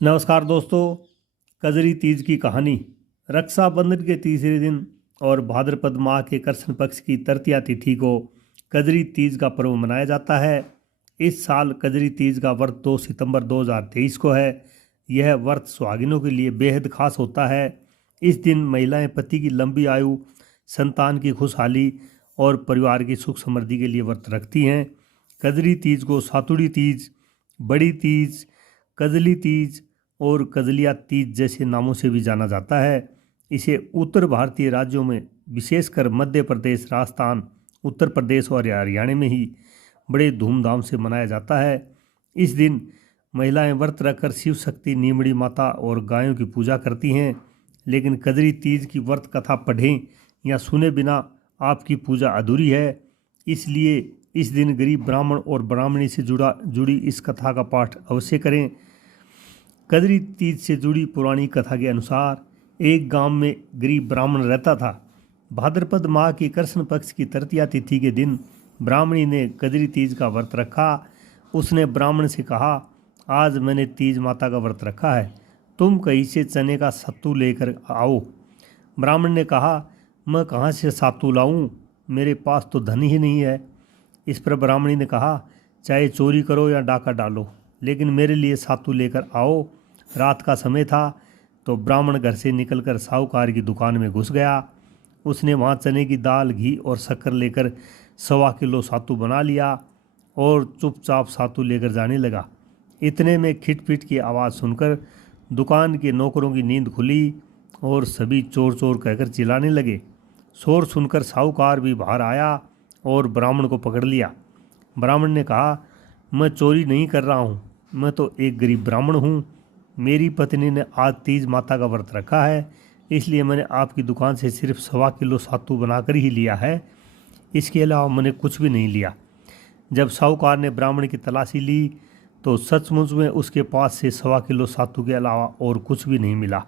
नमस्कार दोस्तों। कजरी तीज की कहानी। रक्षाबंधन के तीसरे दिन और भाद्रपद माह के कृष्ण पक्ष की तृतीया तिथि को कजरी तीज का पर्व मनाया जाता है। इस साल कजरी तीज का व्रत 2 सितंबर 2023 को है। यह व्रत सुहागिनों के लिए बेहद खास होता है। इस दिन महिलाएं पति की लंबी आयु, संतान की खुशहाली और परिवार की सुख समृद्धि के लिए व्रत रखती हैं। कजरी तीज को सातुड़ी तीज, बड़ी तीज, कजली तीज और कजलिया तीज जैसे नामों से भी जाना जाता है। इसे उत्तर भारतीय राज्यों में, विशेषकर मध्य प्रदेश, राजस्थान, उत्तर प्रदेश और हरियाणा में ही बड़े धूमधाम से मनाया जाता है। इस दिन महिलाएं व्रत रखकर शिव शक्ति, नीमड़ी माता और गायों की पूजा करती हैं। लेकिन कजरी तीज की व्रत कथा पढ़ें या सुने बिना आपकी पूजा अधूरी है। इसलिए इस दिन गरीब ब्राह्मण और ब्राह्मणी से जुड़ी इस कथा का पाठ अवश्य करें। कजरी तीज से जुड़ी पुरानी कथा के अनुसार एक गांव में गरीब ब्राह्मण रहता था। भाद्रपद माह की कृष्ण पक्ष की तृतीया तिथि के दिन ब्राह्मणी ने कजरी तीज का व्रत रखा। उसने ब्राह्मण से कहा, आज मैंने तीज माता का व्रत रखा है, तुम कहीं से चने का सत्तू लेकर आओ। ब्राह्मण ने कहा, मैं कहाँ से सत्तू लाऊं, मेरे पास तो धन ही नहीं है। इस पर ब्राह्मणी ने कहा, चाहे चोरी करो या डाका डालो, लेकिन मेरे लिए सत्तू लेकर आओ। रात का समय था तो ब्राह्मण घर से निकलकर साहूकार की दुकान में घुस गया। उसने वहाँ चने की दाल, घी और शक्कर लेकर 1.25 किलो सत्तू बना लिया और चुपचाप सत्तू लेकर जाने लगा। इतने में खिटपिट की आवाज़ सुनकर दुकान के नौकरों की नींद खुली और सभी चोर चोर कहकर चिल्लाने लगे। शोर सुनकर साहूकार भी बाहर आया और ब्राह्मण को पकड़ लिया। ब्राह्मण ने कहा, मैं चोरी नहीं कर रहा हूँ, मैं तो एक गरीब ब्राह्मण हूँ। मेरी पत्नी ने आज तीज माता का व्रत रखा है, इसलिए मैंने आपकी दुकान से सिर्फ 1.25 किलो सत्तू बनाकर ही लिया है, इसके अलावा मैंने कुछ भी नहीं लिया। जब साहूकार ने ब्राह्मण की तलाशी ली तो सचमुच में उसके पास से 1.25 किलो सत्तू के अलावा और कुछ भी नहीं मिला।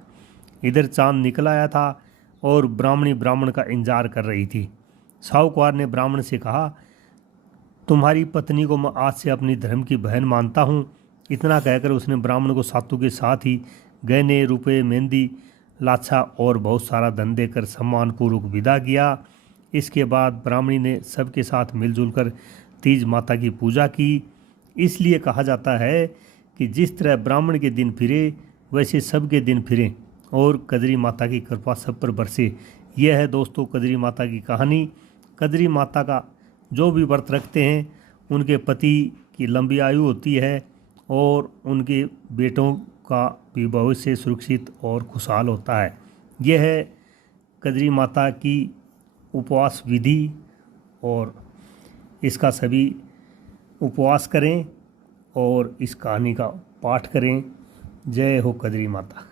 इधर चांद निकल आया था और ब्राह्मणी ब्राह्मण का इंतजार कर रही थी। साहूकार ने ब्राह्मण से कहा, तुम्हारी पत्नी को मैं आज से अपनी धर्म की बहन मानता हूँ। इतना कहकर उसने ब्राह्मण को सत्तू के साथ ही गहने, रुपए, मेहंदी, लाछा और बहुत सारा धन देकर सम्मानपूर्वक विदा किया। इसके बाद ब्राह्मणी ने सबके साथ मिलजुल कर तीज माता की पूजा की। इसलिए कहा जाता है कि जिस तरह ब्राह्मण के दिन फिरे वैसे सबके दिन फिरें और कजरी माता की कृपा सब पर बरसे। यह है दोस्तों कजरी माता की कहानी। कजरी माता का जो भी व्रत रखते हैं उनके पति की लंबी आयु होती है और उनके बेटों का भी भविष्य सुरक्षित और खुशहाल होता है। यह है कजरी माता की उपवास विधि और इसका सभी उपवास करें और इस कहानी का पाठ करें। जय हो कजरी माता।